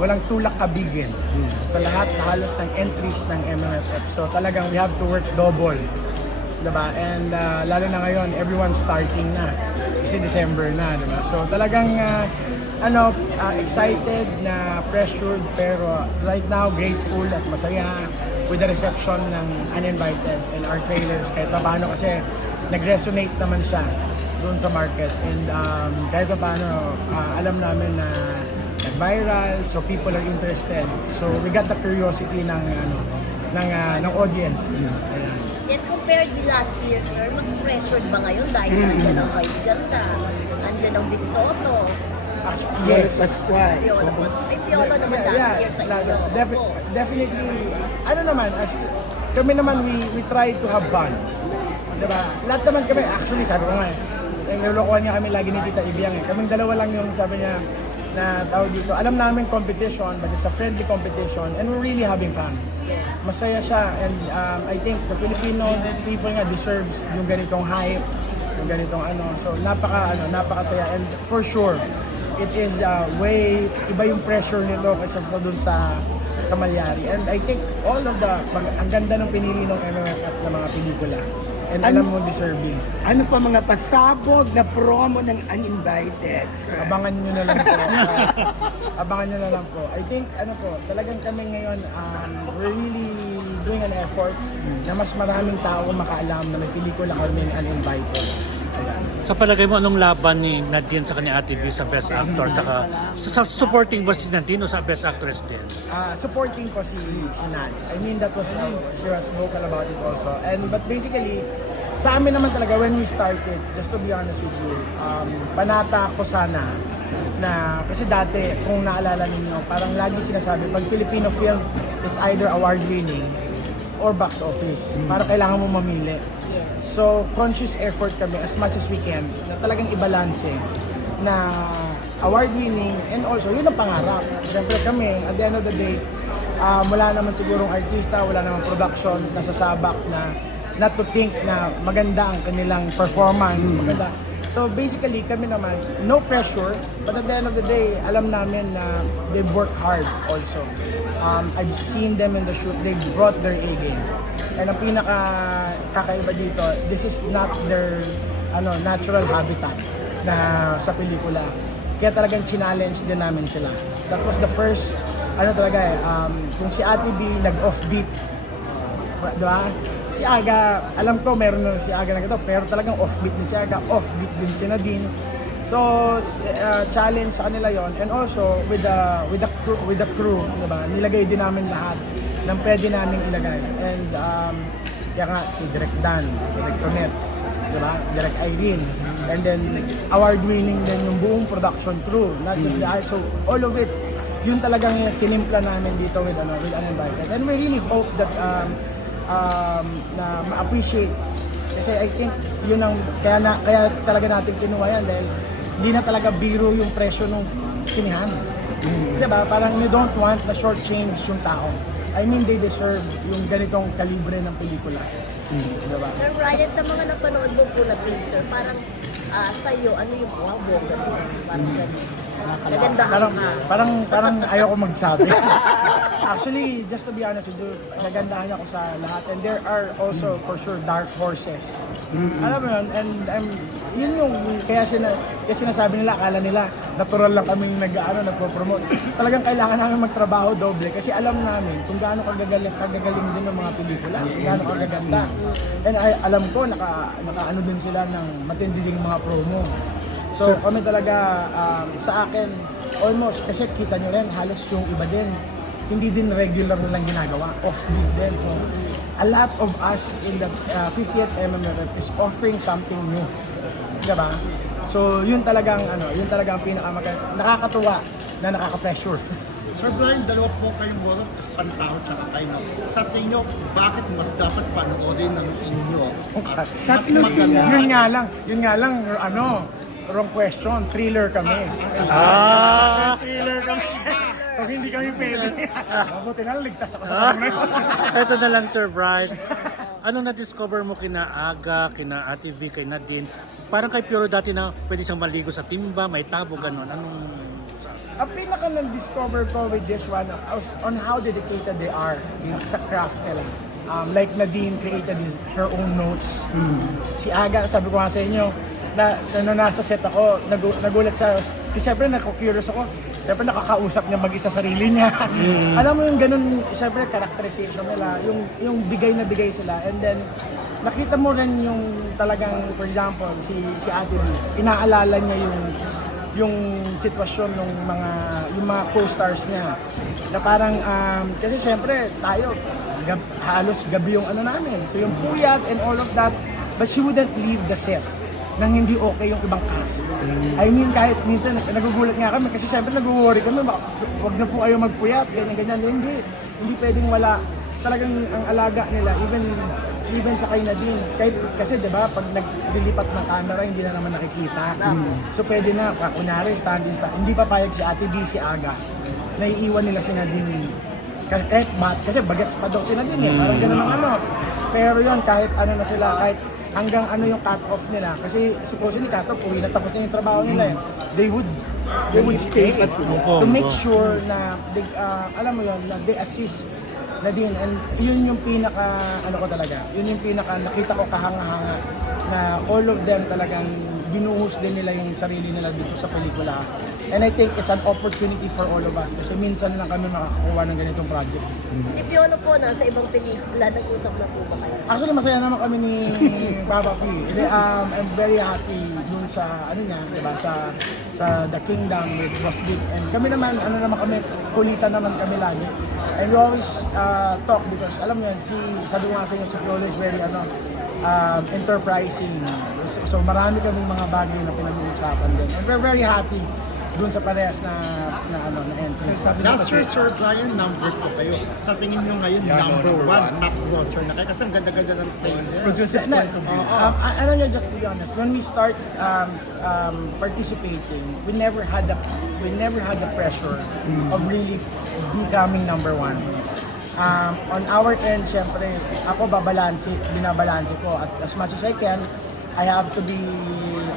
walang tulak kabigin sa lahat na halos ng entries ng MMFF. So talagang we have to work double. Diba? And lalo na ngayon, everyone's starting na. Kasi December na, diba? So talagang excited na pressured pero right now grateful at masaya with the reception ng Uninvited and our trailers kahit pa paano kasi nag-resonate naman siya doon sa market and kahit pa paano alam namin na nag-viral so people are interested so we got the curiosity ng audience. Ayan. Yes, compared to last year, sir, mas pressured ba ngayon dahil nandiyan ang Vice Ganda, nandiyan ang Vic Soto, Yes. Pascual. Viola Ay, Viola naman last year sa inyo. Definitely, kami naman, we try to have fun. Diba? Lahat naman kami, actually, sabi ko nga nilolokohan niya kami lagi ni Tita Ibiang Kaming dalawa lang yung sabi niya na tao dito. Alam namin competition, but it's a friendly competition and we're really having fun. Masaya siya and I think the Filipino people nga deserves yung ganitong hype, yung ganitong So napakasaya and for sure, it is way iba yung pressure nito kaysa sa dun sa Malyari. And I think all of ang ganda ng pinili ng MMFF na mga pelikula. And alam mo, deserving. Ano pa mga pasabog na promo ng Uninvited? Abangan nyo na lang po. Abangan nyo na lang po. I think, talagang kami ngayon, we're really doing an effort na mas maraming tao makaalam na may pelikula kami Uninvited. Ayan. Sa palagay mo, anong laban ni Nadine sa kanya Ate B sa Best Actor? Saka, sa supporting ba si Nadine o sa Best Actress din? Supporting po si Nads. I mean, that was, she was vocal about it also. But basically, sa amin naman talaga, when we started, just to be honest with you, panata ko sana na, kasi dati, kung naalala ninyo, parang lagi sinasabi, pag Filipino film, it's either award-winning or box office. Para kailangan mo mamili. So, conscious effort kami as much as we can na talagang ibalanse na award-winning and also, yun ang pangarap. Siyempre kami, at the end of the day, wala naman sigurong artista, wala naman production na sasabak na not to think na maganda ang kanilang performance. Maganda. So basically, kami naman, no pressure, but at the end of the day, alam namin na they work hard also. I've seen them in the shoot, they brought their A game. And ang pinaka-kakaiba dito, this is not their natural habitat na sa pelikula. Kaya talagang challenge din namin sila. That was the first, kung si Ate B nag-offbeat, diba? Si Aga, alam ko meron na si Aga na ito, pero talagang offbeat din si Aga, offbeat din si Nadine. So, challenge sa kanila yon and also with the crew, diba? Nilagay din namin lahat ng pwede namin ilagay. And kaya nga si Direk Dan, Direk Tonet, diba? Direk Irene, and then award-winning din yung buong production crew, not just the art. So, all of it, yun talagang tinimpla namin dito with Uninvited. And we really hope that na ma-appreciate kasi I think yun ang kaya talaga natin kinuha yan dahil hindi na talaga biro yung presyo ng sinihan. Diba? Parang you don't want na short change yung tao. I mean, they deserve yung ganitong kalibre ng pelikula. Diba? Sir Ryan, sa mga napanood mo po na teaser, parang sa'yo, ano yung bongga mo? Parang ganun. Nagandahan ka. Parang ayoko magsabi. Actually, just to be honest with you, nagandahan ako sa lahat. And there are also, for sure, dark horses. Alam mo yun, and yun yung, kaya sinasabi nila, akala nila, natural lang kaming nagpo-promote. Talagang kailangan namin magtrabaho doble kasi alam namin kung gaano kagagaling din ng mga pelikula, kung gaano kagaganda. And alam ko, naka din sila ng matindi ding mga promo. So kami talaga, sa akin, almost, kasi kita nyo rin, halos yung iba din, hindi din regular nilang ginagawa, off-beat din. So, a lot of us in the 50th MMFF is offering something new. Diba? So, yun talagang nakakatuwa na nakaka-pressure. Sir Brian, dalawa po kayong world as Pantao at Kaino. Sa tingin nyo, bakit mas dapat panoodin ng inyo? At mas Tatlo sila. maganda? Yun nga lang, wrong question, thriller kami. Thriller kami. So hindi kami pwede. Mabuti na lang, ligtas ako sa kamera. Ito na lang, Sir Brian. Anong na-discover mo kina Aga, kina Ate V, kay Nadine? Parang kay Piolo dati na pwede siyang maligo sa timba, may tabo, gano'n. ang pinaka na-discover ko with this one on how dedicated they are sa craft nila. Like Nadine created her own notes. Si Aga, sabi ko nga sa inyo, na nasa set ako, nagulat siya. Siyempre, curious ako. Siyempre, nakakausap niya mag-isa sarili niya. Alam mo yung ganun, siyempre, characterization nila, yung bigay na bigay sila. And then, nakita mo rin yung talagang, for example, si Ate B, inaalala niya yung sitwasyon ng mga co-stars niya. Na parang, kasi siyempre, tayo, halos gabi yung ano namin. So yung puyat and all of that, but she wouldn't leave the set nang hindi okay yung ibang cast. I mean, kahit minsan nagugulat nga kami kasi syempre nag-worry kami, wag na po kayo magpuyat, ganyan. Hindi pwedeng wala. Talagang ang alaga nila, even sa kay Nadine. Kahit, kasi diba, pag naglilipat ng camera, hindi na naman nakikita. So pwede na, kunyari, standing. Hindi papayag si Ate B, si Aga. Naiiwan nila si Nadine. Kasi bagets pa daw si Nadine parang ganun ang ano. Pero yun, kahit ano na sila, kahit hanggang ano yung cut-off nila. Kasi supposedly cut-off, uwi na tapos na yung trabaho nila They would stay to make sure na, alam mo yun, na they assist Nadine. And yun yung pinaka, ano ko talaga, yun yung pinaka nakita ko kahanga-hanga na all of them talagang binuhos din nila yung sarili nila dito sa pelikula. And I think it's an opportunity for all of us kasi minsan lang kami makakuha ng ganitong project. Si Fiona po, nasa ibang pelikula, nag-usap na po ba kayo? Actually, masaya naman kami ni Papa P. I'm very happy dun sa, ano niya, diba, sa The Kingdom with Boss Big. And kami naman, ano naman kami, kulitan naman kami lagi. And we always talk because, alam mo yan, sabi nga sa inyo, si Fiona is very, enterprising. So marami kaming mga bagay na pinag-uusapan din. And we're very happy dun sa parehas na entry. Last year, Sir Brian, number 2 kayo. Sa tingin nyo ngayon, number 1, top grosser na kayo. Kasi ang ganda-ganda ng trailer. Producer's point of view. Ano nyo, just to be honest, when we start participating, we never had the pressure of really becoming number 1. On our end, syempre, ako binabalanse ko. At as much as I can, I have to be,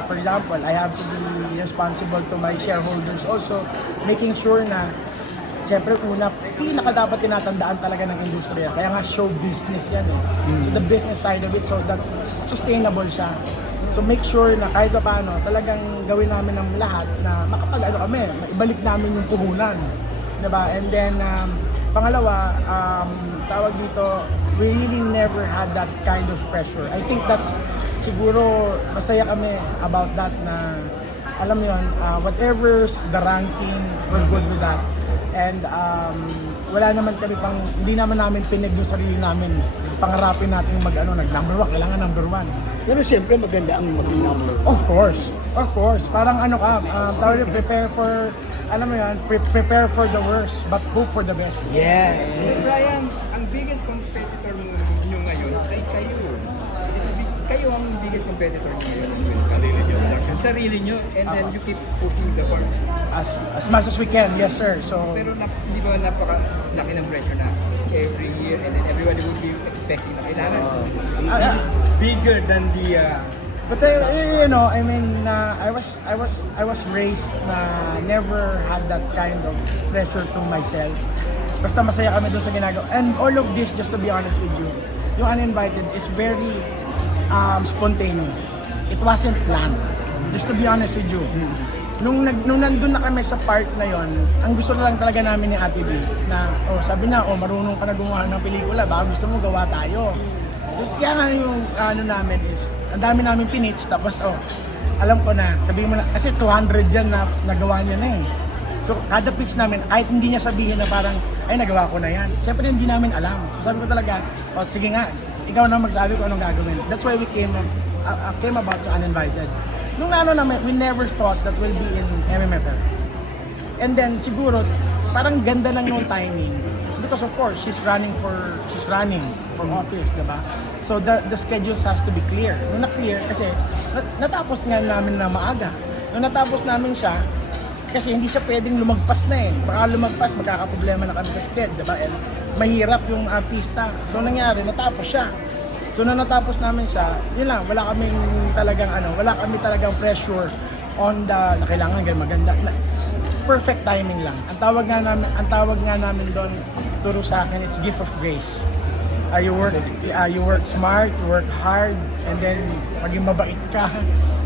for example, I have to be responsible to my shareholders also, making sure na, syempre, pinaka dapat tinatandaan talaga ng industriya. Kaya nga, show business yan So the business side of it, so that sustainable siya. So make sure na kahit pa paano, talagang gawin namin ng lahat na kami, maibalik namin yung puhunan. Diba? And then, pangalawa, tawag dito, we really never had that kind of pressure. I think that's siguro masaya kami about that na alam mo yun, whatever's the ranking, we're good with that. And wala naman kami hindi naman namin pinag yung sarili namin. Pangarapin natin nag-number 1, kailangan number 1. Pero siyempre maganda ang maging number. Of course. Parang tawag yun, prepare for the worst, but hope for the best. Yes. Brian, ang biggest competitor nyo ngayon ay kayo. Kayo ang biggest competitor nyo ngayon. Sarili nyo, and then you keep pushing the bar. As much as we can, yes sir. So, Pero hindi ba napakalaki ng pressure na every year, and then everybody will be expecting na kailangan. This is bigger than the... but I mean, I was raised na never had that kind of pressure to myself. Basta masaya kami dun sa ginagawa. And all of this, just to be honest with you, yung Uninvited is very spontaneous. It wasn't planned. Just to be honest with you. Nung nandun na kami sa part na yon, ang gusto na lang talaga namin ni Ate B na, sabi na, marunong ka na gumawa ng pelikula, baka gusto mo gawa tayo. Kaya nga yung namin is, ang dami namin pinitch, tapos alam ko na, sabihin mo na, kasi 200 yan na nagawa niya na So kada pitch namin, kahit hindi niya sabihin na parang, ay nagawa ko na yan. Siyempre hindi namin alam. So sabi ko talaga, sige nga, ikaw na magsabi ko anong gagawin. That's why we came about to Uninvited. Nung namin, we never thought that we'll be in MMFF. And then siguro, parang ganda lang nung timing. It's because of course, she's running for office, diba? So the schedules has to be clear. Nung na-clear, kasi natapos nga namin na maaga. Nung natapos namin siya, kasi hindi siya pwedeng lumagpas na Baka lumagpas, magkakaproblema na kami sa schedule, diba? And mahirap yung artista. So nangyari, natapos siya. So nung natapos namin siya, yun lang, wala kami talagang pressure on na kailangan maganda. perfect timing lang. Ang tawag nga namin doon, turo sa akin, it's gift of grace. You work smart, you work hard, and then maging mabait ka.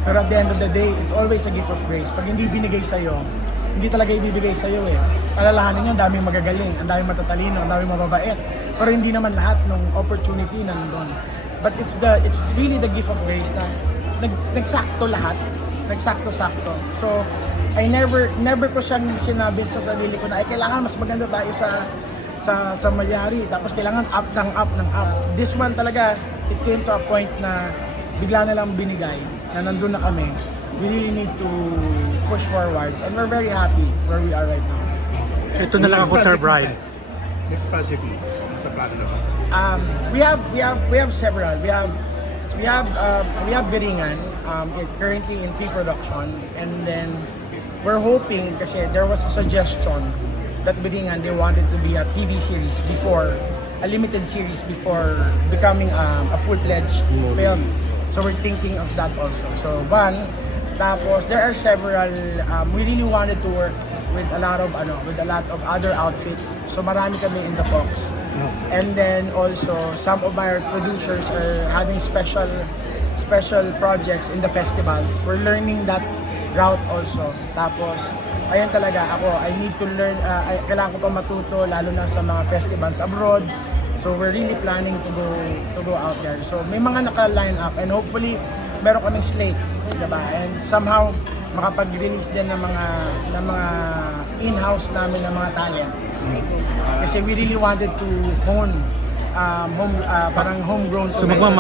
Pero at the end of the day, it's always a gift of grace. Pag hindi binigay sa'yo, hindi talaga ibibigay sa'yo eh. Alalahanin nyo, ang daming magagaling, ang daming matatalino, ang daming mababait. Pero hindi naman lahat ng opportunity nandun. But it's really the gift of grace na nagsakto lahat. Nagsakto-sakto. So, I never ko siyang sinabi sa sarili ko na ay kailangan mas maganda tayo sa mayari. Tapos kailangan up ng up. This one talaga, it came to a point na bigla na lang binigay na nandun na kami. We really need to push forward and we're very happy where we are right now. Ito na lang ako, Sir Brian. Next project mo, sa plano na ba? We have several. We have Biringan. It's currently in pre-production, and then we're hoping kasi there was a suggestion that Biringan they wanted to be a TV series before, a limited series before becoming a full-fledged film. So we're thinking of that also. So one, tapos there are several. We really wanted to work with a lot of other outfits. So marami kami in the box. And then also some of our producers are having special projects in the festivals. We're learning that route also. Tapos ayun talaga ako, I need to learn, kailangan ko pa matuto lalo na sa mga festivals abroad. So we're really planning to go out there. So may mga naka-line up and hopefully meron kaming slate, diba? And somehow makapag-release din ng mga in-house namin ng mga talent. Kasi we really wanted to hone parang homegrown. So